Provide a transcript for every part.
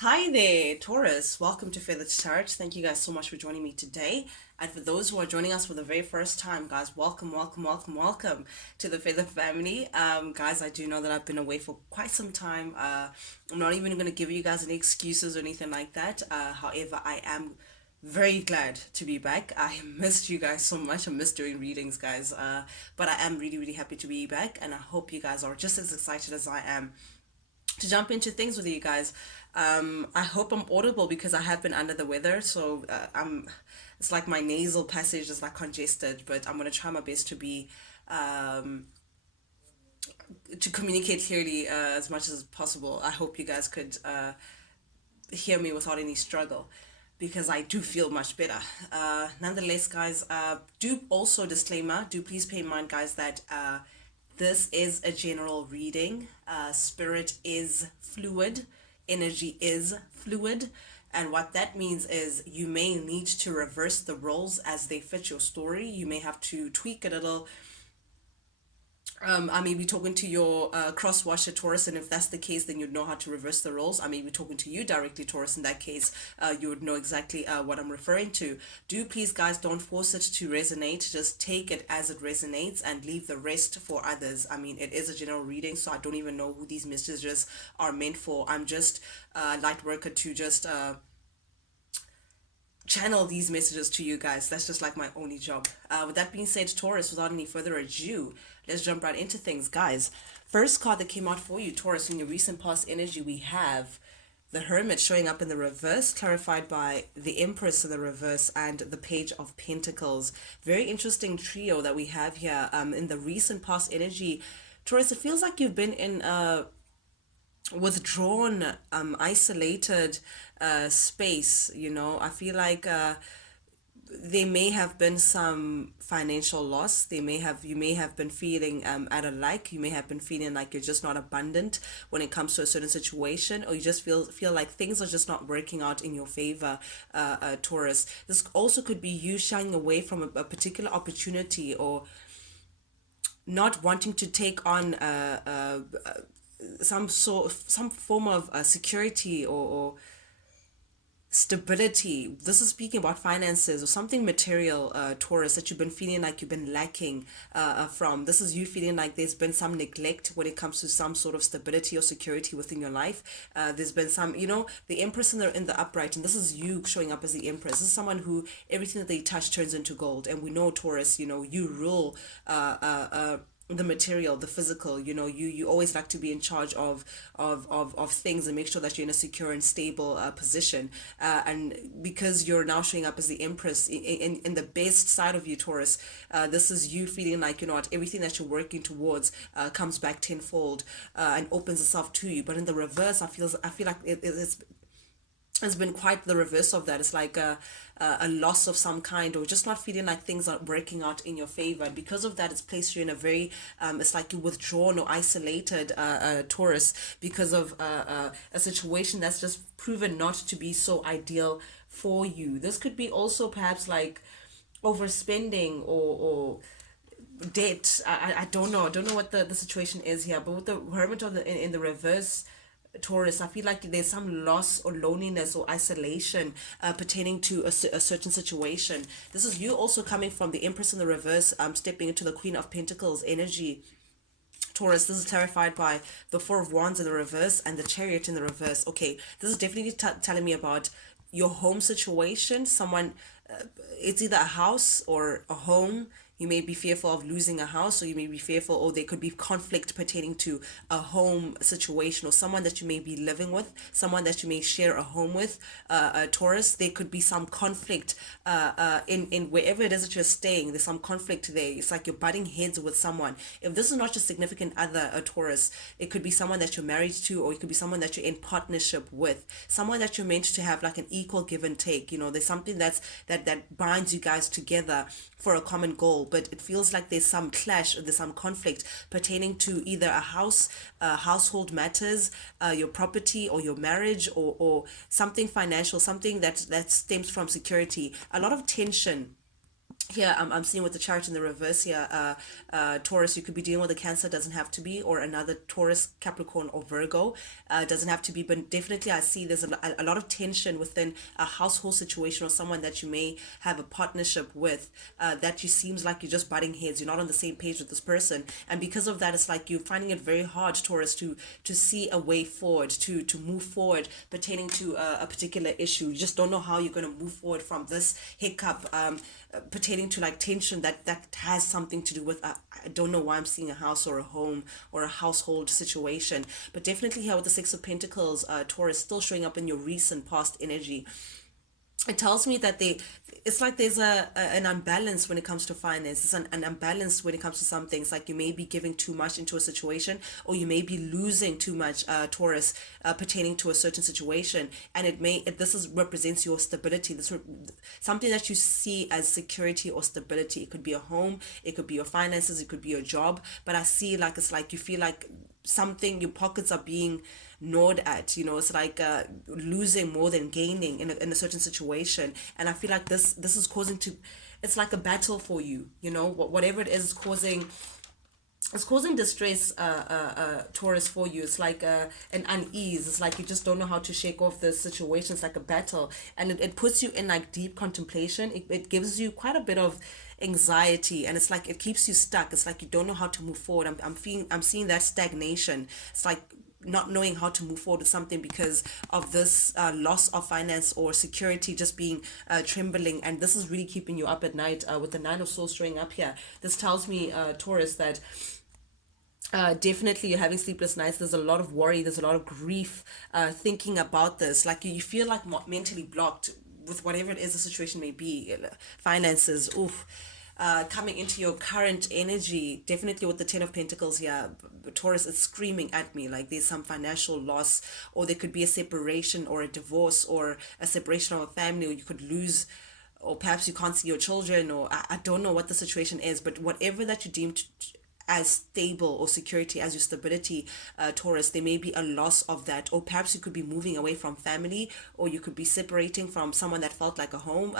Hi there, Taurus. Welcome to Feather Tarot. Thank you guys so much for joining me today. And for those who are joining us for the very first time, guys, welcome, welcome, welcome, welcome to the Feather family. Guys, I do know that I've been away for quite some time. I'm not even going to give you guys any excuses or anything like that. However, I am very glad to be back. I missed you guys so much. I missed doing readings, guys. But I am really, really happy to be back, and I hope you guys are just as excited as I am to jump into things with you guys. I hope I'm audible because I have been under the weather, so I'm. It's like my nasal passage is like congested, but I'm gonna try my best um, to communicate clearly as much as possible. I hope you guys could hear me without any struggle because I do feel much better. Nonetheless, guys, do also disclaimer, do please pay in mind, guys, that this is a general reading. Spirit is fluid, energy is fluid. And what that means is you may need to reverse the roles as they fit your story. You may have to tweak a little. I may be talking to your cross washer Taurus, and if that's the case, then you'd know how to reverse the roles. I may be talking to you directly, Taurus. In that case, you would know exactly what I'm referring to. Do please, guys, don't force it to resonate. Just take it as it resonates and leave the rest for others. I mean, it is a general reading, so I don't even know who these messages are meant for. I'm just light worker to just channel these messages to you guys. That's just like my only job. With that being said, Taurus, without any further ado, let's jump right into things, guys. First card that came out for you, Taurus, in your recent past energy, we have the Hermit showing up in the reverse, clarified by the Empress in the reverse and the Page of Pentacles. Very interesting trio that we have here. In the recent past energy, Taurus, it feels like you've been in a withdrawn, isolated space. I feel like there may have been some financial loss. You may have been feeling out of like, you may have been feeling like you're just not abundant when it comes to a certain situation, or you just feel like things are just not working out in your favor, Taurus. This also could be you shying away from a particular opportunity, or not wanting to take on some form of security, or stability. This is speaking about finances or something material, Taurus, that you've been feeling like you've been lacking from. This is you feeling like there's been some neglect when it comes to some sort of stability or security within your life. There's been some, the Empress in the upright, and this is you showing up as the Empress. This is someone who everything that they touch turns into gold, and we know, Taurus, you rule the material, the physical. You always like to be in charge of things and make sure that you're in a secure and stable position. And because you're now showing up as the Empress in the best side of you, Taurus, this is you feeling like, what, everything that you're working towards comes back tenfold, and opens itself to you. But in the reverse, I feel like it's has been quite the reverse of that. It's like a loss of some kind, or just not feeling like things are working out in your favor. And because of that, it's placed you in a very, it's like you're withdrawn or isolated, Taurus, because of a situation that's just proven not to be so ideal for you. This could be also perhaps like overspending, or debt. I don't know. I don't know what the situation is here. But with the Hermit in the reverse, Taurus, I feel like there's some loss or loneliness or isolation pertaining to a certain situation. This is you also coming from the Empress in the reverse, stepping into the Queen of Pentacles energy. Taurus, this is clarified by the Four of Wands in the reverse and the Chariot in the reverse. Okay, this is definitely telling me about your home situation. Someone, it's either a house or a home. You may be fearful of losing a house, or you may be fearful, or there could be conflict pertaining to a home situation, or someone that you may be living with, someone that you may share a home with. Taurus, there could be some conflict in wherever it is that you're staying. There's some conflict there. It's like you're butting heads with someone. If this is not your significant other, a Taurus, it could be someone that you're married to, or it could be someone that you're in partnership with, someone that you're meant to have like an equal give and take. There's something that binds you guys together for a common goal, but it feels like there's some clash, or there's some conflict pertaining to either a house, household matters, your property, or your marriage, or something financial, something that stems from security. A lot of tension Here I'm seeing with the chart in the reverse here, Taurus, you could be dealing with a Cancer, doesn't have to be, or another Taurus, Capricorn, or Virgo, doesn't have to be, but definitely I see there's a lot of tension within a household situation or someone that you may have a partnership with, that you seems like you're just butting heads, you're not on the same page with this person, and because of that, it's like you're finding it very hard, Taurus, to see a way forward, to move forward pertaining to a particular issue. You just don't know how you're going to move forward from this hiccup, pertaining to like tension that has something to do with, I don't know why I'm seeing a house or a home or a household situation, but definitely here with the Six of Pentacles, Taurus, still showing up in your recent past energy. It tells me that it's like there's an unbalance when it comes to finance. It's an unbalance when it comes to some things, like you may be giving too much into a situation, or you may be losing too much, Taurus, pertaining to a certain situation, and this is represents your stability. Something that you see as security or stability. It could be a home, it could be your finances, it could be your job, but I see like it's like you feel like something, your pockets are being gnawed at, it's like losing more than gaining in a certain situation, and I feel like this is causing to, it's like a battle for you, whatever it is causing, it's causing distress, Taurus, for you. It's like an unease. It's like you just don't know how to shake off the situation. It's like a battle, and it puts you in like deep contemplation. It gives you quite a bit of anxiety, and it's like it keeps you stuck. It's like you don't know how to move forward. I'm seeing that stagnation. It's like not knowing how to move forward with something because of this loss of finance or security, just being trembling, and this is really keeping you up at night, with the Nine of Swords showing up here. This tells me, Taurus, that definitely you're having sleepless nights. There's a lot of worry, there's a lot of grief, thinking about this, like you feel like mentally blocked with whatever it is the situation may be, finances, oof, coming into your current energy. Definitely with the Ten of Pentacles here, Taurus, it's screaming at me like there's some financial loss, or there could be a separation or a divorce or a separation of a family, or you could lose, or perhaps you can't see your children, or I don't know what the situation is, but whatever that you deem as stable or security as your stability, Taurus, there may be a loss of that, or perhaps you could be moving away from family, or you could be separating from someone that felt like a home.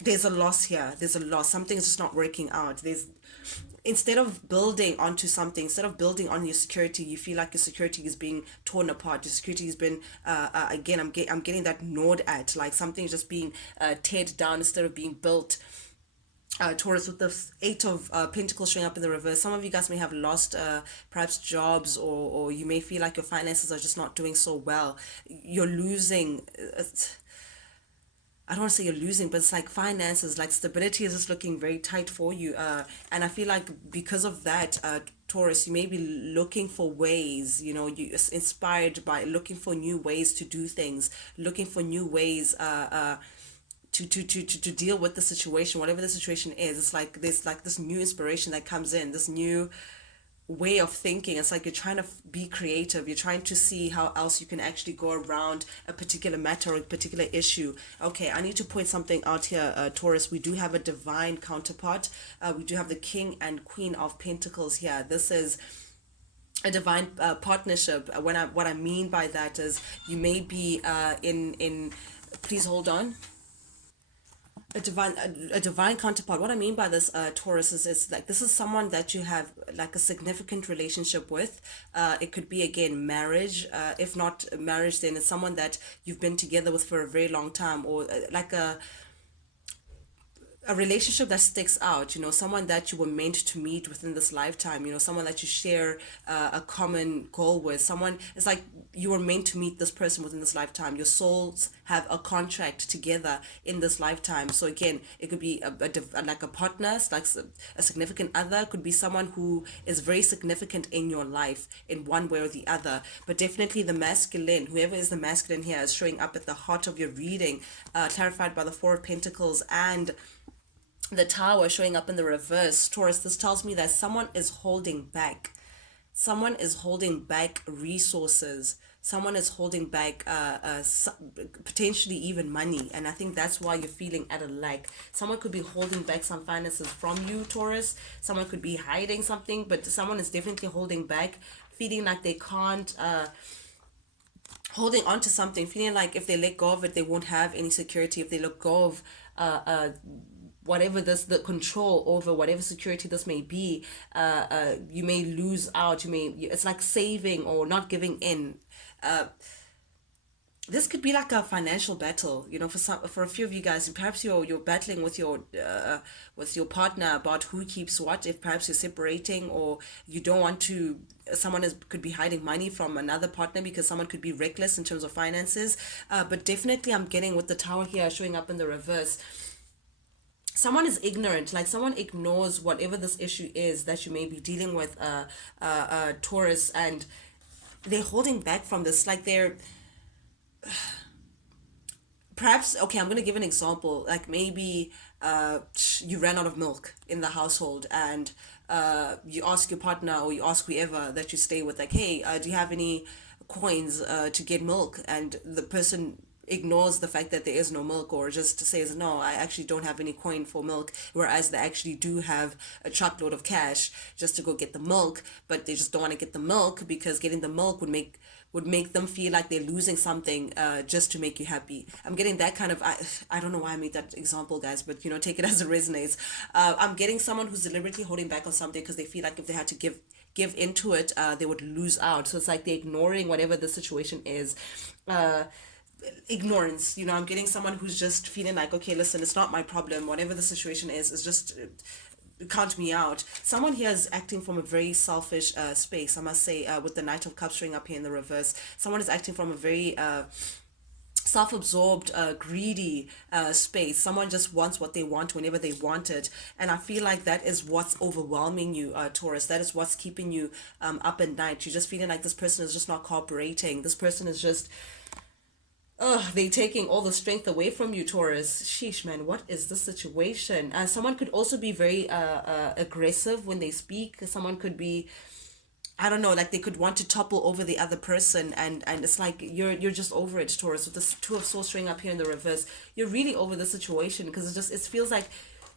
There's a loss here, there's a loss, something's just not working out. There's, instead of building onto something, instead of building on your security, you feel like your security is being torn apart, your security has been, again, I'm getting that gnawed at, like something is just being teared down instead of being built. Taurus, with the Eight of Pentacles showing up in the reverse, some of you guys may have lost, perhaps jobs, or you may feel like your finances are just not doing so well. You're losing. I don't want to say you're losing, but it's like finances, like stability is just looking very tight for you. And I feel like because of that, Taurus, you may be looking for ways, you inspired by looking for new ways to do things, looking for new ways, to deal with the situation, whatever the situation is. It's like there's like this new inspiration that comes in, this new way of thinking. It's like you're trying to be creative, you're trying to see how else you can actually go around a particular matter or a particular issue. Okay, I need to point something out here, Taurus. We do have a divine counterpart. We do have the King and Queen of Pentacles here. This is a divine partnership. What I mean by that is you may be in please hold on. A divine counterpart. What I mean by this, Taurus, is like this is someone that you have like a significant relationship with. It could be, again, marriage. If not marriage, then it's someone that you've been together with for a very long time, or like a relationship that sticks out, someone that you were meant to meet within this lifetime, someone that you share a common goal with, someone, it's like you were meant to meet this person within this lifetime. Your souls have a contract together in this lifetime. So again, it could be like a partner, like a significant other, could be someone who is very significant in your life in one way or the other. But definitely the masculine, whoever is the masculine here, is showing up at the heart of your reading, clarified by the Four of Pentacles and the Tower showing up in the reverse. Taurus, this tells me that someone is holding back. Someone is holding back resources. Someone is holding back potentially even money. And I think that's why you're feeling at a lack. Someone could be holding back some finances from you, Taurus. Someone could be hiding something, but someone is definitely holding back, feeling like they can't, holding on to something, feeling like if they let go of it, they won't have any security. If they let go of whatever this, the control over whatever security this may be, you may lose out. It's like saving or not giving in. This could be like a financial battle, for a few of you guys. Perhaps you're battling with your partner about who keeps what. If perhaps you're separating, or you don't want to, someone could be hiding money from another partner because someone could be reckless in terms of finances. But definitely, I'm getting with the tower here showing up in the reverse. Someone is ignorant, like someone ignores whatever this issue is that you may be dealing with, Taurus, and they're holding back from this. Like they're perhaps, okay, I'm going to give an example. Like maybe you ran out of milk in the household, and you ask your partner, or you ask whoever that you stay with, like, hey, do you have any coins to get milk? And the person ignores the fact that there is no milk, or just says, no, I actually don't have any coin for milk, whereas they actually do have a truckload of cash just to go get the milk. But they just don't want to get the milk because getting the milk would make them feel like they're losing something, just to make you happy. I'm getting that kind of, I don't know why I made that example, guys, but take it as it resonates. I'm getting someone who's deliberately holding back on something because they feel like if they had to give into it, they would lose out. So it's like they're ignoring whatever the situation is. Ignorance. I'm getting someone who's just feeling like, okay, listen, it's not my problem. Whatever the situation is just count me out. Someone here is acting from a very selfish space, I must say, with the Knight of Cups showing up here in the reverse. Someone is acting from a very self-absorbed, greedy space. Someone just wants what they want whenever they want it, and I feel like that is what's overwhelming you, Taurus. That is what's keeping you up at night. You're just feeling like this person is just not cooperating. This person is just, they taking all the strength away from you, Taurus. Sheesh, man, what is the situation? Someone could also be very aggressive when they speak. Someone could be, I don't know, like they could want to topple over the other person, and it's like you're just over it, Taurus. With this Two of Swords showing up here in the reverse, you're really over the situation, because it feels like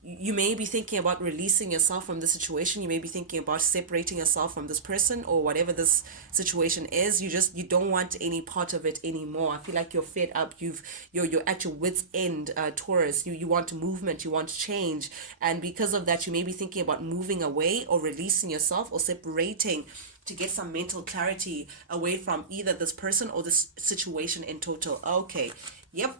you may be thinking about releasing yourself from the situation. You may be thinking about separating yourself from this person, or whatever this situation is. You don't want any part of it anymore. I feel like you're fed up. You're at your wit's end, Taurus. You want movement, you want change, and because of that, you may be thinking about moving away, or releasing yourself, or separating to get some mental clarity away from either this person or this situation in total. Okay, yep.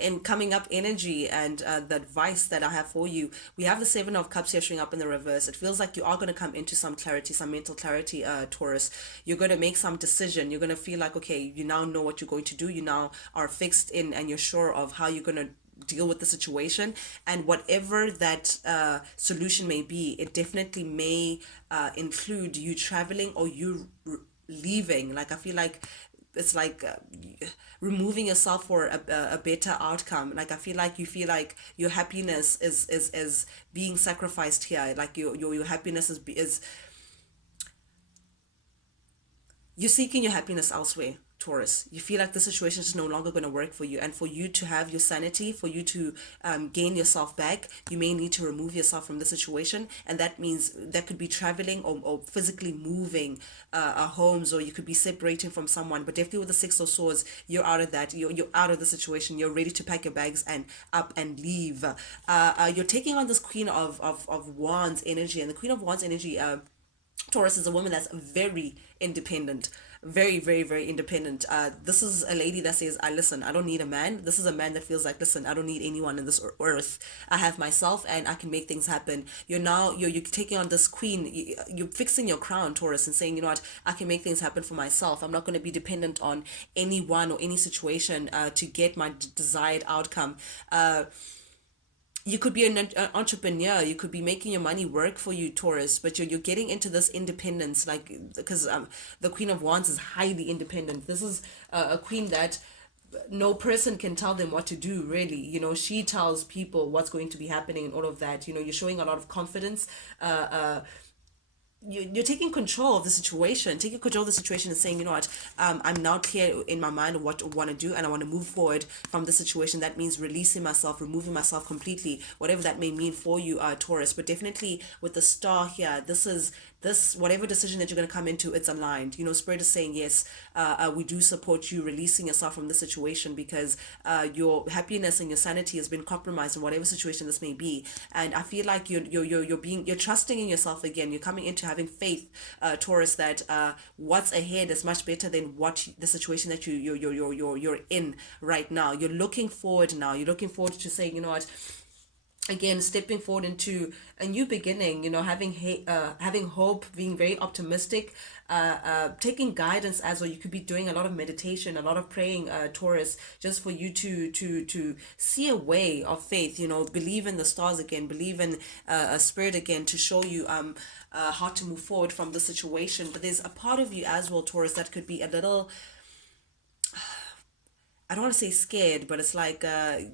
In coming up energy, and the advice that I have for you, we have the Seven of Cups here showing up in the reverse. It feels like you are going to come into some clarity, some mental clarity, Taurus. You're going to make some decision. You're going to feel like, okay, you now know what you're going to do. You now are fixed in, and you're sure of how you're going to deal with the situation, and whatever that solution may be, it definitely may include you traveling, or you leaving. Like I feel like it's like removing yourself for a better outcome. Like I feel like you feel like your happiness is being sacrificed here. Like your happiness is you're seeking your happiness elsewhere, Taurus. You feel like the situation is no longer going to work for you, and for you to have your sanity, for you to gain yourself back, you may need to remove yourself from the situation, and that means that could be traveling, or physically moving homes, or you could be separating from someone. But definitely with the Six of Swords, you're out of that. You're out of the situation. You're ready to pack your bags and up and leave. You're taking on this Queen of Wands energy, and the Queen of Wands energy, Taurus, is a woman that's very independent, very, very, very independent. This is a lady that says, I listen, I don't need a man. This is a man that feels like, listen, I don't need anyone in this earth. I have myself, and I can make things happen. You're taking on this queen. You're fixing your crown, Taurus, and saying, you know what, I can make things happen for myself. I'm not going to be dependent on anyone or any situation to get my desired outcome. You could be an entrepreneur. You could be making your money work for you, Taurus, but you're getting into this independence, like, because the Queen of Wands is highly independent. This is a queen that no person can tell them what to do, really. She tells people what's going to be happening and all of that. You're showing a lot of confidence. You're taking control of the situation, and saying, you know what, I'm now clear in my mind of what I want to do, and I want to move forward from the situation. That means releasing myself, removing myself completely, whatever that may mean for you, Taurus. But definitely with the star here, this is this, whatever decision that you're going to come into, it's aligned. Spirit is saying, yes, we do support you releasing yourself from the situation, because your happiness and your sanity has been compromised in whatever situation this may be. And I feel like you're trusting in yourself again. You're coming into having faith, Taurus, that what's ahead is much better than what the situation that you're in right now. You're looking forward now. You're looking forward to saying, what, again, stepping forward into a new beginning, having hope, being very optimistic, taking guidance as well. You could be doing a lot of meditation, a lot of praying, Taurus, just for you to see a way of faith, believe in the stars again, believe in a spirit again, to show you how to move forward from the situation. But there's a part of you as well, Taurus, that could be a little, I don't want to say scared, but it's like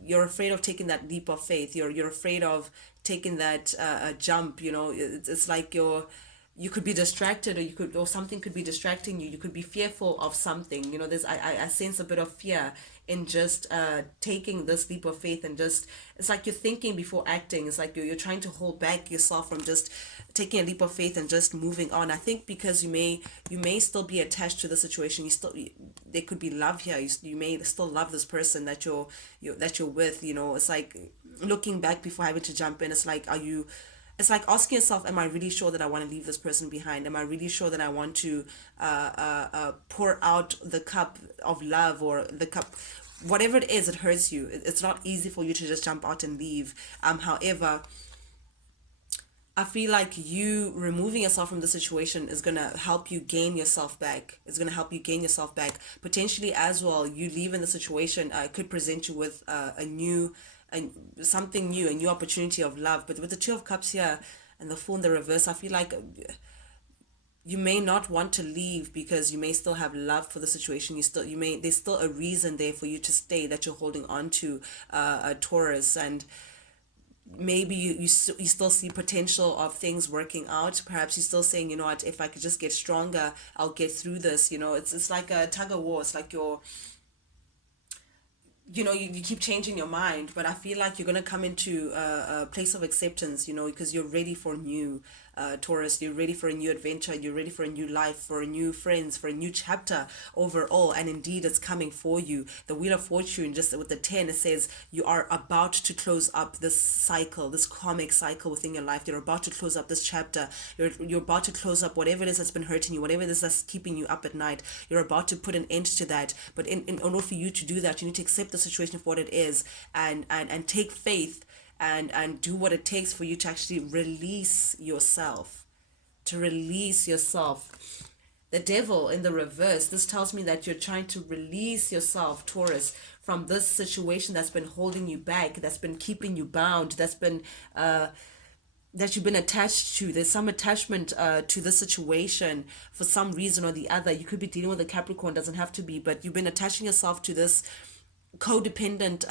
you're afraid of taking that leap of faith. You're afraid of taking that jump. It's like you could be distracted, or something could be distracting you. You could be fearful of something. There's I sense a bit of fear in just taking this leap of faith, and just, it's like you're thinking before acting. It's like you're trying to hold back yourself from just taking a leap of faith and just moving on. I think because you may still be attached to the situation. There could be love here. You may still love this person that you're with. It's like looking back before having to jump in. It's like, it's like asking yourself, am I really sure that I want to leave this person behind? Am I really sure that I want to pour out the cup of love, or the cup, whatever it is, it hurts you. It's not easy for you to just jump out and leave. However, I feel like you removing yourself from the situation is going to help you gain yourself back. It's going to help you gain yourself back. Potentially as well, you leaving the situation could present you with something new, a new opportunity of love. But with the Two of Cups here and the Fool in the reverse, I feel like you may not want to leave, because you may still have love for the situation. There's still a reason there for you to stay, that you're holding on to, a Taurus. And maybe you still see potential of things working out. Perhaps you're still saying, what, if I could just get stronger, I'll get through this. It's like a tug of war. It's like you keep changing your mind. But I feel like you're going to come into a place of acceptance, because you're ready for new, Taurus. You're ready for a new adventure. You're ready for a new life, for a new friends, for a new chapter overall. And indeed, it's coming for you. The Wheel of Fortune, just with the 10, it says you are about to close up this cycle, this karmic cycle within your life. You're about to close up this chapter. You're about to close up whatever it is that's been hurting you, whatever it is that's keeping you up at night. You're about to put an end to that. But in order for you to do that, you need to accept the situation for what it is, and take faith, and do what it takes for you to actually release yourself. The Devil in the reverse, this tells me that you're trying to release yourself, Taurus, from this situation that's been holding you back, that's been keeping you bound, that you've been attached to. There's some attachment to the situation for some reason or the other. You could be dealing with a Capricorn, doesn't have to be, but you've been attaching yourself to this codependent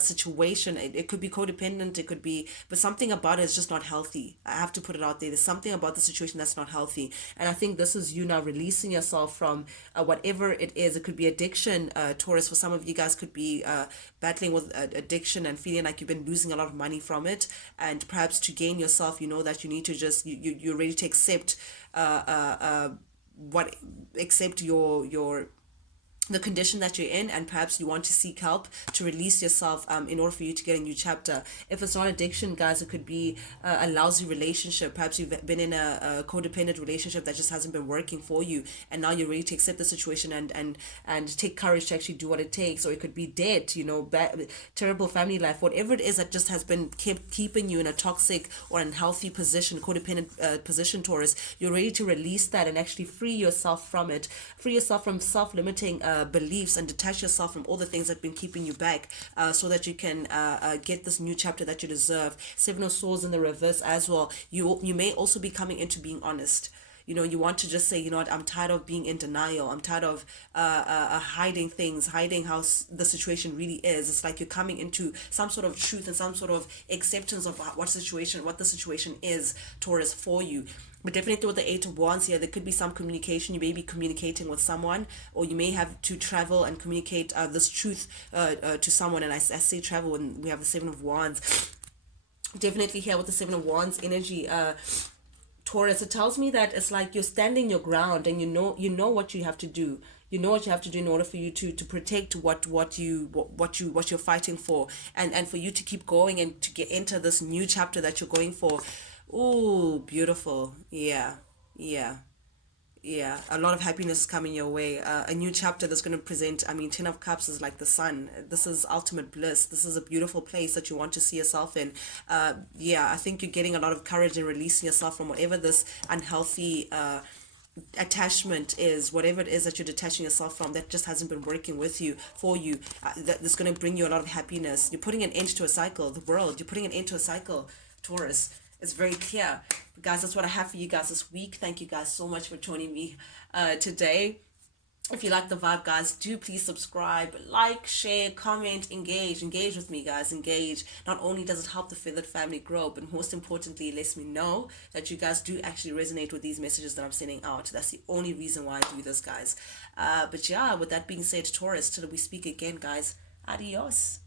situation. It could be codependent, it could be, but something about it is just not healthy. I have to put it out there. There's something about the situation that's not healthy. And I think this is you now releasing yourself from whatever it is. It could be addiction, Taurus. For some of you guys could be battling with addiction and feeling like you've been losing a lot of money from it. And perhaps to gain yourself, that you need to just, you're ready to accept accept your the condition that you're in, and perhaps you want to seek help to release yourself in order for you to get a new chapter. If it's not addiction, guys, it could be a lousy relationship. Perhaps you've been in a codependent relationship that just hasn't been working for you, and now you're ready to accept the situation and take courage to actually do what it takes. Or it could be debt, terrible family life, whatever it is that just has been keeping you in a toxic or unhealthy position, codependent position, Taurus. You're ready to release that and actually free yourself from it, free yourself from self-limiting beliefs, and detach yourself from all the things that have been keeping you back, so that you can get this new chapter that you deserve. Seven of Swords in the reverse as well. You may also be coming into being honest. You want to just say, what, I'm tired of being in denial. I'm tired of hiding things, hiding how the situation really is. It's like you're coming into some sort of truth and some sort of acceptance of what the situation is, Taurus, for you. But definitely with the Eight of Wands here, there could be some communication. You may be communicating with someone, or you may have to travel and communicate this truth to someone. And I say travel when we have the Seven of Wands. Definitely here with the Seven of Wands energy, Taurus, it tells me that it's like you're standing your ground, and you know what you have to do. You know what you have to do in order for you to protect what you're fighting for, and for you to keep going and to get into this new chapter that you're going for. Oh, beautiful. Yeah. Yeah. Yeah, a lot of happiness is coming your way. A new chapter that's going to present. I mean, Ten of Cups is like the sun. This is ultimate bliss. This is a beautiful place that you want to see yourself in. Yeah, I think you're getting a lot of courage in releasing yourself from whatever this unhealthy attachment is, whatever it is that you're detaching yourself from that just hasn't been working with you, for you, that's going to bring you a lot of happiness. You're putting an end to a cycle. The world, you're putting an end to a cycle, Taurus. It's very clear. But guys, that's what I have for you guys this week. Thank you guys so much for joining me today. If you like the vibe, guys, do please subscribe, like, share, comment, engage with me, guys. Engage. Not only does it help the feathered family grow, but most importantly, it lets me know that you guys do actually resonate with these messages that I'm sending out. That's the only reason why I do this, guys. But yeah, with that being said, Taurus, till we speak again, guys, adios.